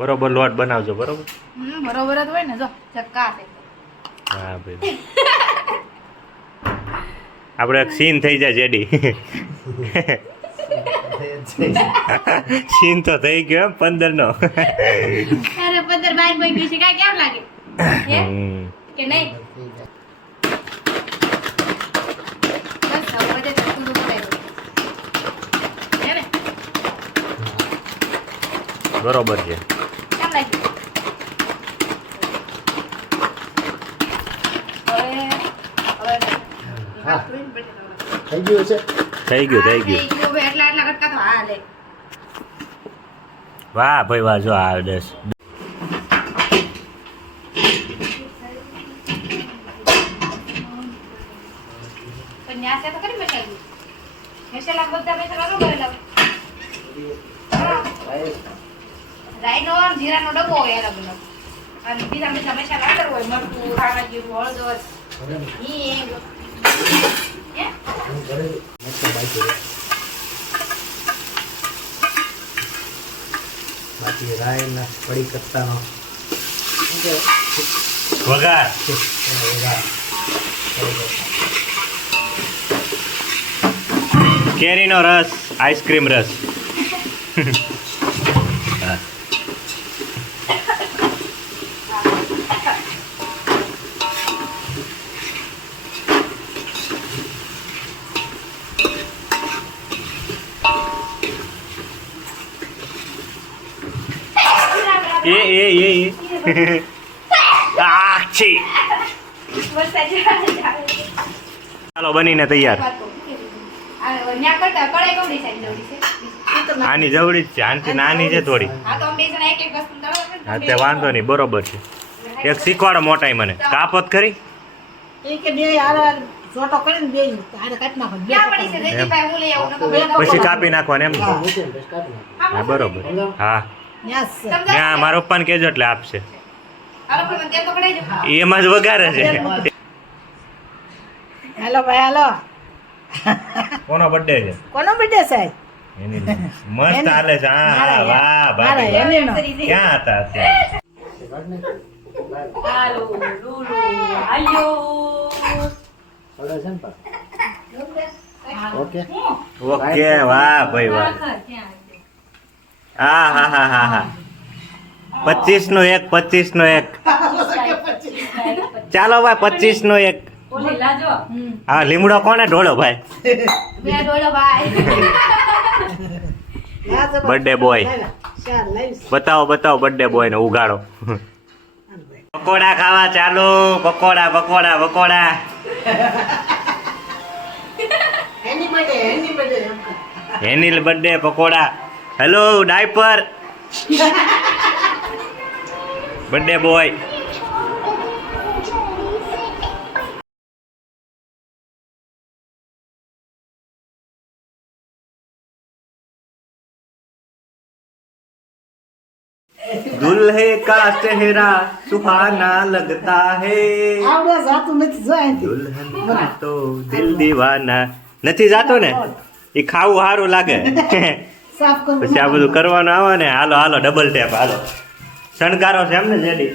બરોબર લોટ બનાવજો બરોબર. બરોબર જ હોય ને જો ચક્કા છે. હા ભાઈ આપણે સીન થઈ જાય જેડી. સીન તો થઈ ગયો 15 નો. અરે 15 બાય ભાઈ છે કાઈ કેમ લાગે કે નહીં બસ હવે તે તું તો કરે બરોબર છે. કેમ લાગે થઈ ગયું છે. થઈ ગયું એટલા કટકા તો હા લે વાહ ભાઈ વાહ જો આ 10 ન્યાસે તો કરી મસાલા બધા મસાલા કરેલા રાઈનો જીરાનો ડબ્બો હોય અલગ અલગ અને બીજા બીજા મસાલા અંદર હોય મરચું ધાણા જીરું હળદર બાકી રાયના પડી કત્તાનો વઘાર કેરીનો રસ આઈસ્ક્રીમ રસ. એ ચાલો બનીને તૈયાર. આની જવડી જ છે આનથી નાની છે થોડી. હા તે વાંધો નહીં બરોબર છે. એક શીખવાડો મોટાઈ મને કાપત ખરી પછી કાપી નાખવાનું એમ. હા બરોબર હા ત્યાં મારા પપ્પાને કહેજો એટલે આપશે. એમાં જ વઘારે છે. હેલો ભાઈ હેલો કોનો બર્થડે છે? કોનો બર્થડે સાહેબ? એની મસ્ત હાલે છે. હા વાહ ભાઈ ક્યાં હતા અત્યારે? હાલો લુલુ આયો ઓકે ઓકે વાહ ભાઈ વાહ. હા હા હા હા હા 25 નો એક 25 નો એક. ચાલો ભાઈ 25 નો એક. હા લીમડો કોને ઢોળો ભાઈ? બર્થડે બોય બતાવો બતાવો બર્થડે બોય ને ઉગાડો. પકોડા ખાવા ચાલો. પકોડા પકોડા પકોડા. એની birthday pakoda. Hello diaper birthday boy. दुल्हे का चेहरा सुहाना लगता है दुल्हन का तो दिल दीवाना. નથી જાતો ને એ ખાવું સારું લાગે. પછી આ બધું કરવાનું આવે ને. હાલો હાલો ડબલ ટેપ હાલો. શણગારો છે એમ ને જેડી?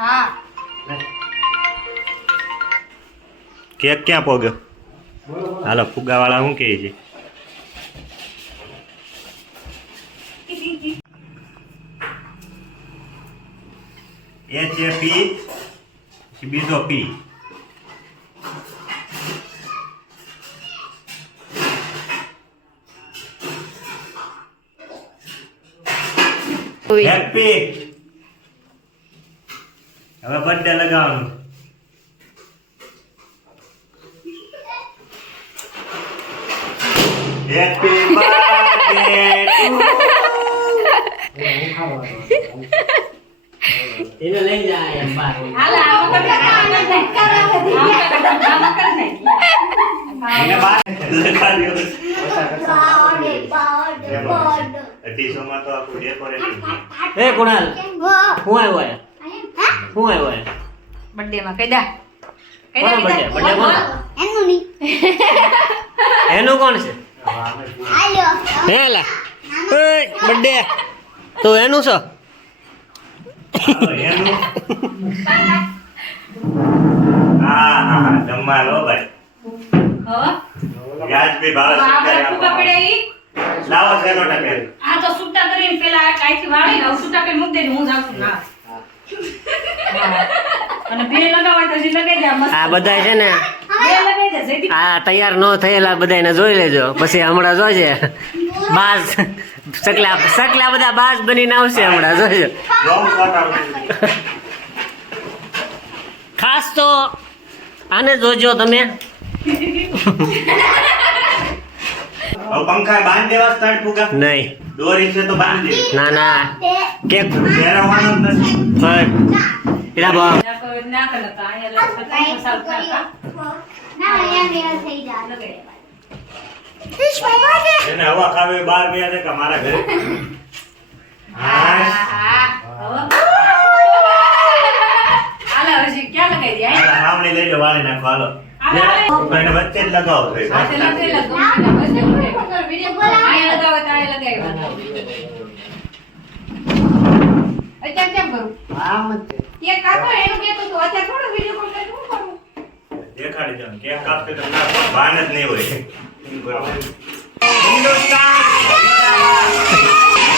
હા કેક ક્યાં પોગ્યો? હાલો ફુગા વાળા શું કહે છે? એ છે પી પછી બીજો પી. હેપી. હવે બર્થડે લગાવવાનું. Happy birthday to. એને લઈ જાય એમ બાર. એને બાર લગાવ્યો. અઢીસોમાં તો આખું ડેકોરેશન. એ કુણાલ હું આવ્યો બર્થડે માં કઈ દા કોનો બર્થડે કોનો? એનું કોણ છે? હેલા બર્થડે તો એનું છે હા જમવા લો ભાઈ વ્યાજબી ભાવે લાવો શેનો ટકે આ તો સુટ્ટા કરીને પેલા કાઈથી વાળી ને સુટ્ટા કરીને મૂક દેજો હું જાઉં છું ના અને બે લગાવાય તો જે લગાઈ દે મસ્ત આ બધા છે ને બે લગાઈ દે જયદીપ આ તૈયાર ન થયેલા બધાને જોઈ લેજો પછી હમણાં જોજે બાસ સકલા બધા બાસ બનીને આવશે હમણાં જોજો લોંગ શોટ આવશે ખાસ તો આને જોજો તમે હવે પંખા બાંધ દેવા સ્ટાર્ટ ફૂગા નહીં દોરી છે તો બાંધ દે ના ના કેક ફેરવવાનો જ નથી એલા બા ના કરતા અહીંયા લગાઈ સાલ કરતા એને હવા ખાવે બહાર બે છે કે મારા ઘરે હા આલા હજી ક્યાં લગાઈ દે સામણી લઈ લો વાળી નાખો હાલો એને વચ્ચે જ લગાવો ભાઈ સાથે લગાઈ લગો બસ વિડિયો આયા લગાવો તો આયા લગાવ્યા અત્યારે કેમ કરું કેક કાપો એનું કેતું તો અત્યારે થોડો વિડિયો કોલ કરી શું કરું દેખાડી દો કેક કાપતે તો ના ભાન જ નહીં હોય હિન્દુસ્તાન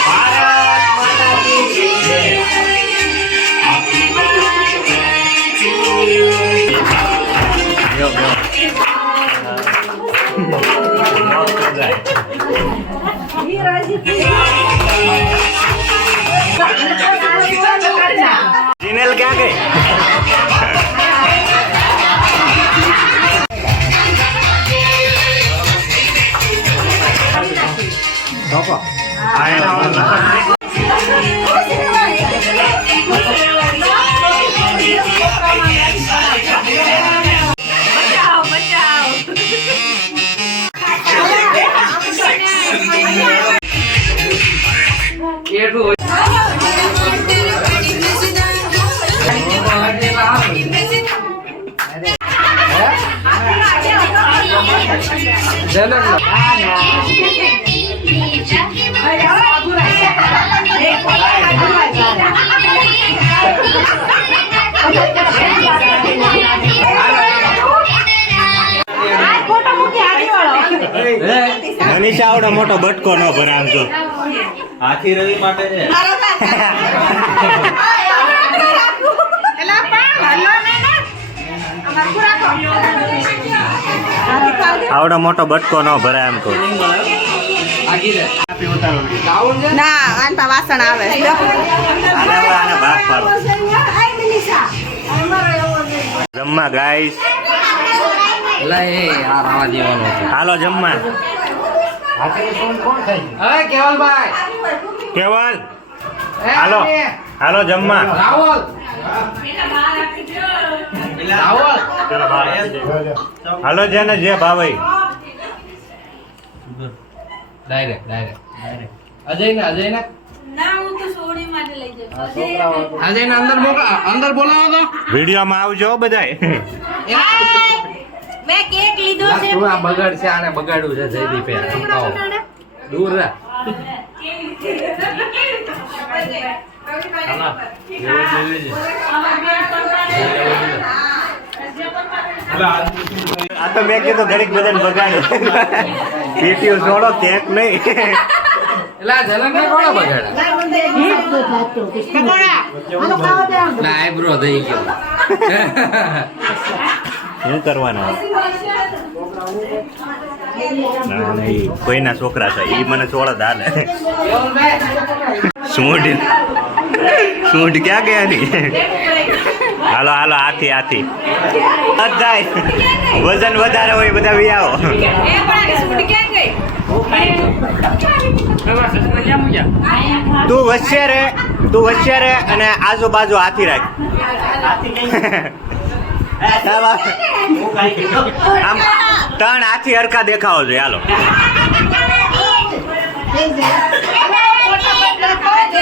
ભારત માતા કી જય जिनेल क्या गए મનીષા આવડો મોટો બટકો ન ભરે આમ જો હાથી રવિ માટે છે આવડો મોટો બટકો ન ભરે આમ કહું ના આનપા વાસણ આવે આને ભાગ પાડો જમવા ગાઈસ હાલો જમવા કેવલ હાલો હાલો જમવા હાલો જે ને જે ભાવે વિડીયોમાં આવજો બધાય મેં કેક લીધો છે બગાડ છે આને બગાડવું છે જયદીપે દૂર રહે આ તો મેં કીધું ઘડીક બધાને બગાડે પેટીઓ છોડો કેક નહીં એલા જલન ને કોણ બગાડા ના આઈબ્રો થઈ ગયો શું કરવાના ના નહીં કોઈના છોકરા છે એ મને છોડ હાલે સૂંઢ ક્યાં ગયા ની હાલો હાલો હાથી હાથી બધાય વજન વધારે હોય બધા વી આવો તું વચ્ચે રે અને આજુબાજુ હાથી રાખ આમ ત્રણ હાથી હરખા દેખાવો જોઈએ હાલો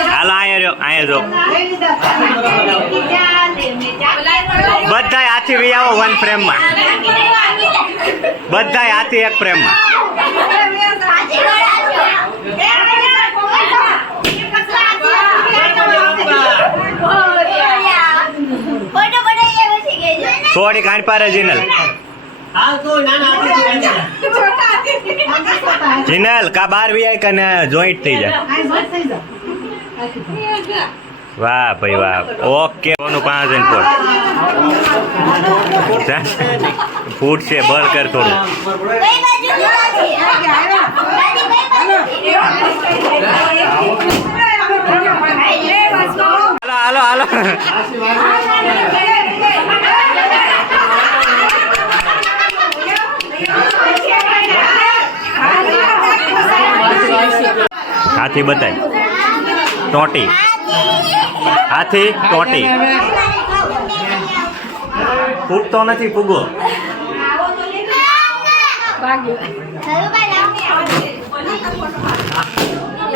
હાલો અહીંયા જો બધાય હાથી વી આવો વન ફ્રેમમાં બધાય હાથી એક ફ્રેમમાં થોડી કાંઈ પારે જીનલ જીનલ કા બાર વી આય કને જોઈન્ટ થઈ જાય વાહ ભાઈ વાહ ઓકે કોનું 5 ફૂટ છે બળ કર થોડું હાલો હાલો હાથી બતાય ટોટી હાથી ટોટી ફૂટતો નથી ફૂગો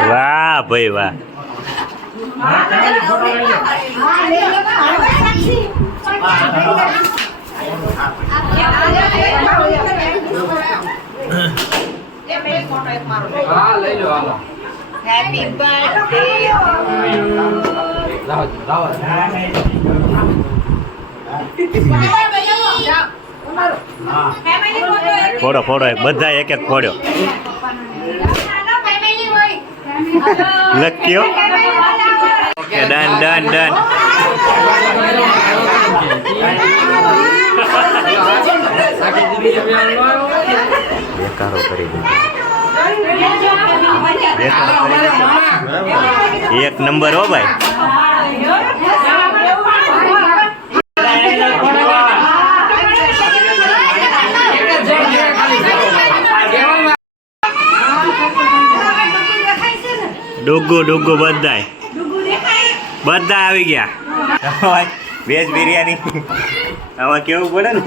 વાહ ભાઈ વાહ હેપી બર્થડે ફોડો ફોડો બધા એક એક ફોડ્યો લખ્યો ઓકે ડન ડન ડન બેકારો કરી દીધો એક નંબર હો ભાઈ ડુગુ ડુગુ બધા આવી ગયા વેજ બિરયાની આમાં કેવું પડે ને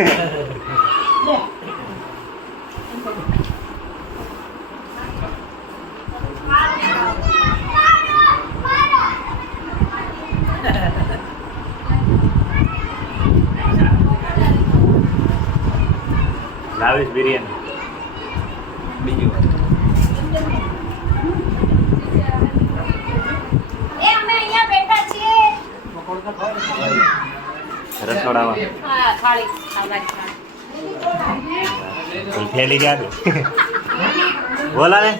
લાવીશ બિરયાની બીજી વાર રસોડામાં થેલી ક્યાં બોલા ને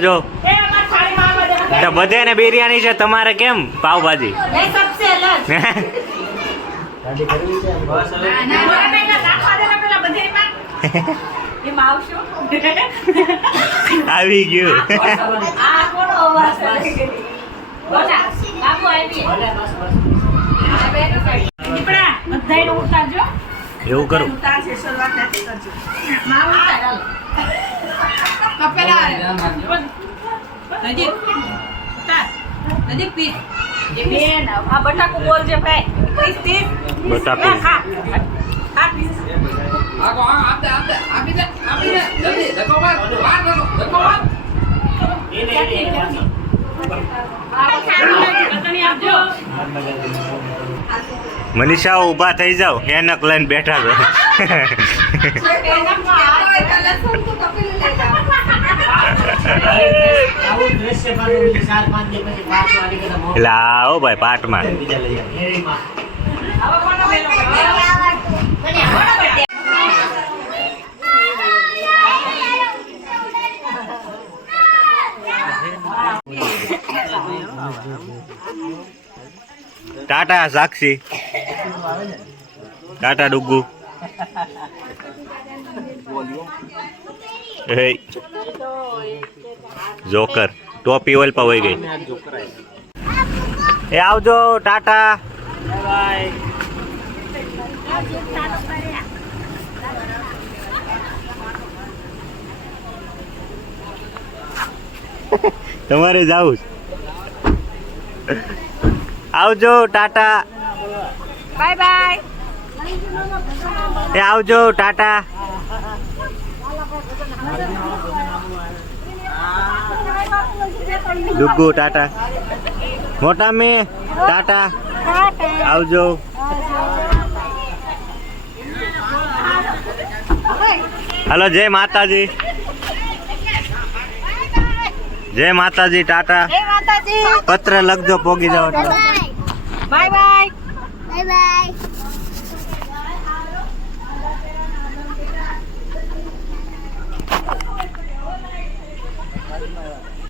જો બધે ને બિરયાની છે તમારે કેમ પાવભાજી આવી ગયું એવું કરું બટાકું બોલજે ભાઈ બટાકું મનીષા ઊભા થઈ જાવ એનક લઈને બેઠા છો એટલે આવો ભાઈ પાટમાં ટાટા સાક્ષી ટાટા ડુગ્ગુ જોકર ટોપી ઓલ પર વહી ગઈ એ આવજો ટાટા તમારે જાવું આવજો ટાટા બાય બાય એ આવજો ટાટા ડુગ્ગુ ટાટા મોટા મેં ટાટા આવજો હાલો જય માતાજી, જય માતાજી, ટાટા. જય માતાજી. પત્ર લખજો પોગી જાવ એટલે. Bye bye. Bye bye.